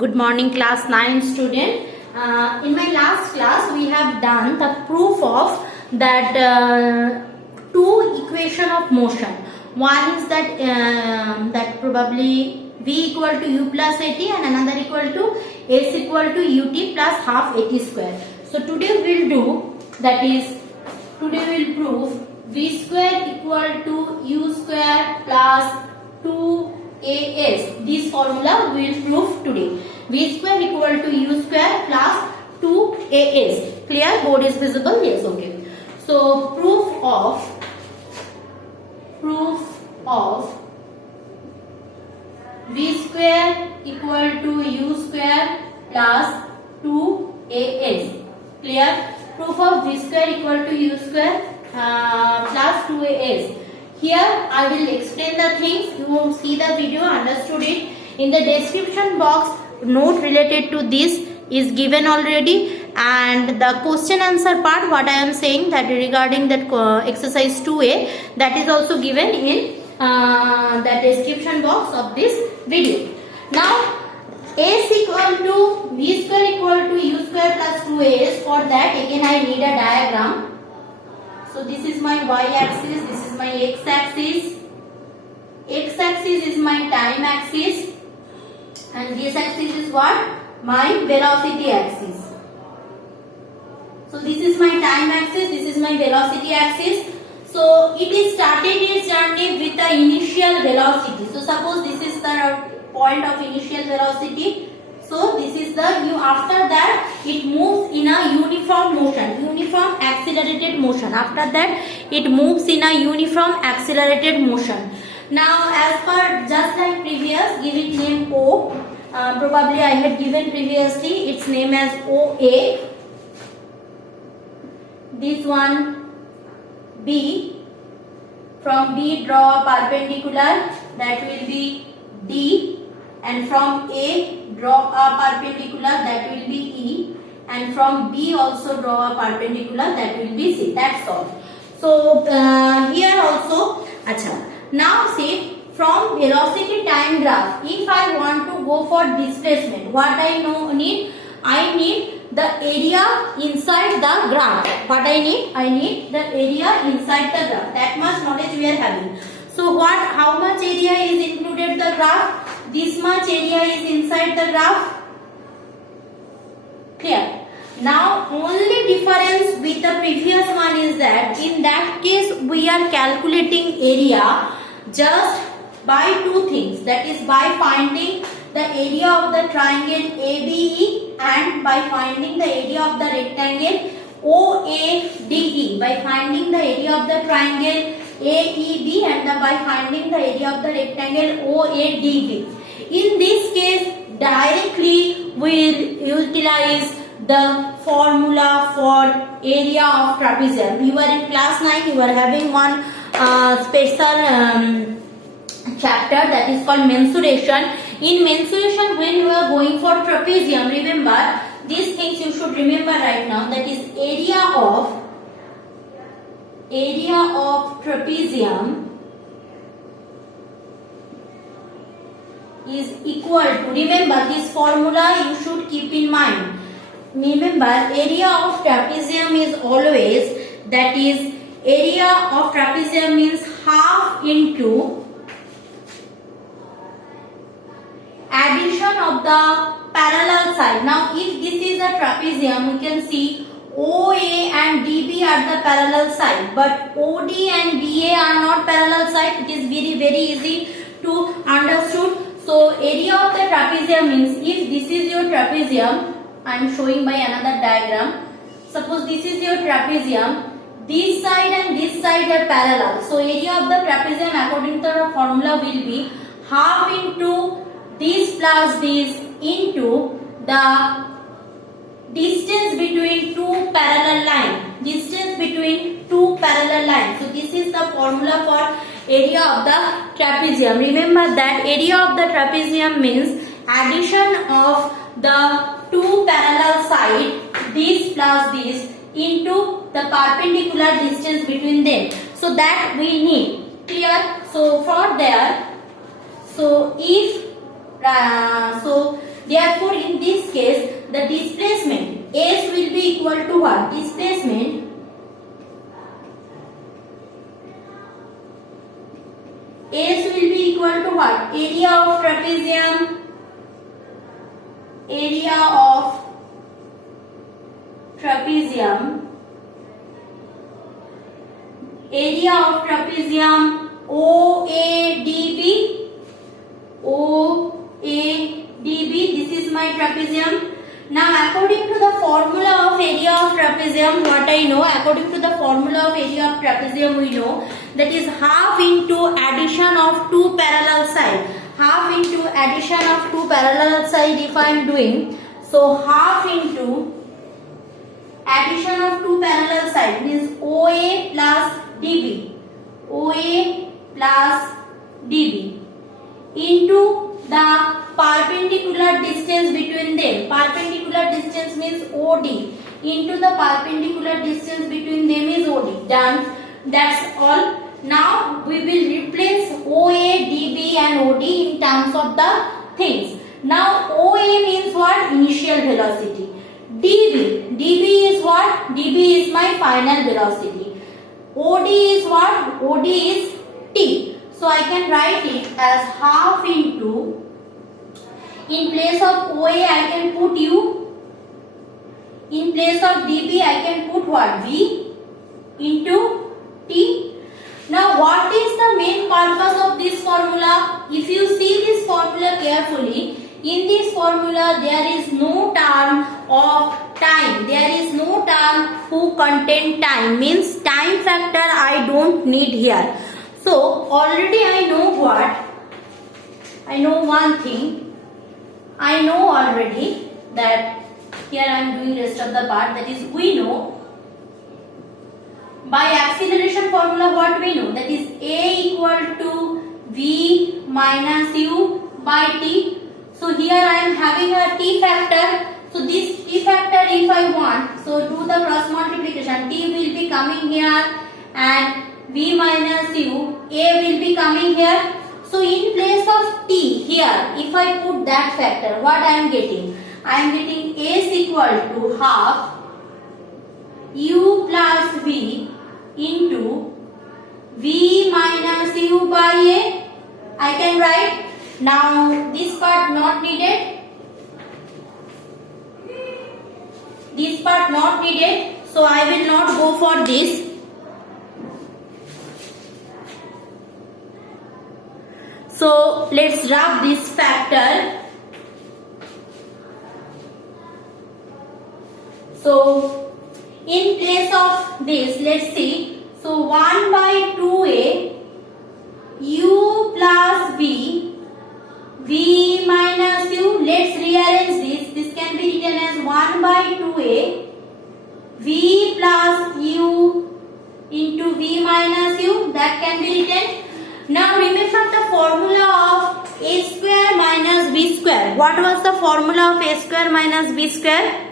Good morning, class 9 student. In my last class, we have done the proof of that two equation of motion. One is that probably v equal to u plus at and another equal to s equal to ut plus half at square. So today we'll do that is today we'll prove v square equal to u square plus 2as. This formula we will prove today. V square equal to u square plus 2as. Clear? Board is visible? Yes. Okay. So proof of v square equal to u square plus 2as. Clear? Proof of v square equal to u square plus 2as. Here I will explain the things. You will see the video, understood it. In the description box, note related to this is given already, and the question answer part what I am saying that regarding that exercise 2a, that is also given in the description box of this video. Now s equal to v square equal to u square plus 2as. For that again I need a diagram. So this is my y-axis, this is my x-axis. X-axis is my time axis, and this axis is what? My velocity axis. So this is my time axis, this is my velocity axis. So it is started its journey with the initial velocity. So suppose this is the point of initial velocity. So this is the after that it moves in a uniform motion, uniform accelerated motion. After that it moves in a uniform accelerated motion. Now as per just like previous, give it name O. Probably I had given previously its name as OA. This one B. From B draw a perpendicular, that will be D, and from A draw a perpendicular, that will be E, and from B also draw a perpendicular, that will be C. That's all. So here also, now see, from velocity time graph, if I want to go for displacement, what I need? I need the area inside the graph. What I need? I need the area inside the graph. That much knowledge we are having. So how much area is included the graph? This much area is inside the graph. Clear? Now only difference with the previous one is that in that case we are calculating area just by two things, that is by finding the area of the triangle ABE and by finding the area of the rectangle OADE, by finding the area of the triangle AEB and by finding the area of the rectangle OADB. In this case directly we will utilize the formula for area of trapezium. You are in class 9, you are having one special chapter that is called mensuration. In mensuration, when you are going for trapezium, remember these things you should remember right now, that is area of trapezium is equal to, remember this formula you should keep in mind. Remember area of trapezium is always, that is area of trapezium means half into addition of the parallel side. Now if this is a trapezium, we can see OA and DB are the parallel side, but OD and BA are not parallel side. It is very easy to understood. So area of the trapezium means, if this is your trapezium, I am showing by another diagram. Suppose this is your trapezium, this side and this side are parallel. So area of the trapezium according to the formula will be half into this plus this into the distance between two parallel lines. Distance between two parallel lines. So this is the formula for area of the trapezium. Remember that area of the trapezium means addition of the two parallel sides, this plus this, into the perpendicular distance between them. So that we need. Clear? So for there, so if So therefore this case, the displacement S will be equal to what? Displacement S will be equal to what? Area of trapezium. Area of trapezium. Area of trapezium OADB. OADB. This is my trapezium. Now, according to the formula of area of trapezium, what I know, according to the formula of area of trapezium, we know that is half into addition of two parallel sides. Half into addition of two parallel sides if I am doing. So, half into addition of two parallel sides means OA plus DB. OA plus DB into the perpendicular distance between them. Perpendicular distance means OD into the perpendicular distance between them is OD. Done. That's all. Now we will replace OA, DB and OD in terms of the things. Now OA means what? Initial velocity. DB is what? DB is my final velocity. OD is what? OD is T. So I can write it as half into, in place of OA I can put U, in place of DB I can put what? V into T. Now what is the main purpose of this formula? If you see this formula carefully, in this formula there is no term of time. There is no term who contain time, means time factor I don't need here. So already I know what? I know one thing. I know already that here I am doing rest of the part, that is we know by acceleration formula what we know, that is A equal to V minus U by T. So here I am having a T factor. So this T factor if I want, so do the cross multiplication, T will be coming here and V minus U, A will be coming here. So in place of T here, if I put that factor, what I am getting? I am getting S equal to half U plus V into V minus U by A. I can write. Now this part not needed. This part not needed. So I will not go for this. So let's rub this factor. So in place of this, let's see. So 1 by 2A U plus V, V minus U. Let's rearrange this. This can be written as 1 by 2A V plus U into V minus U. That can be written. Now remember the formula of A square minus B square. What was the formula of A square minus B square?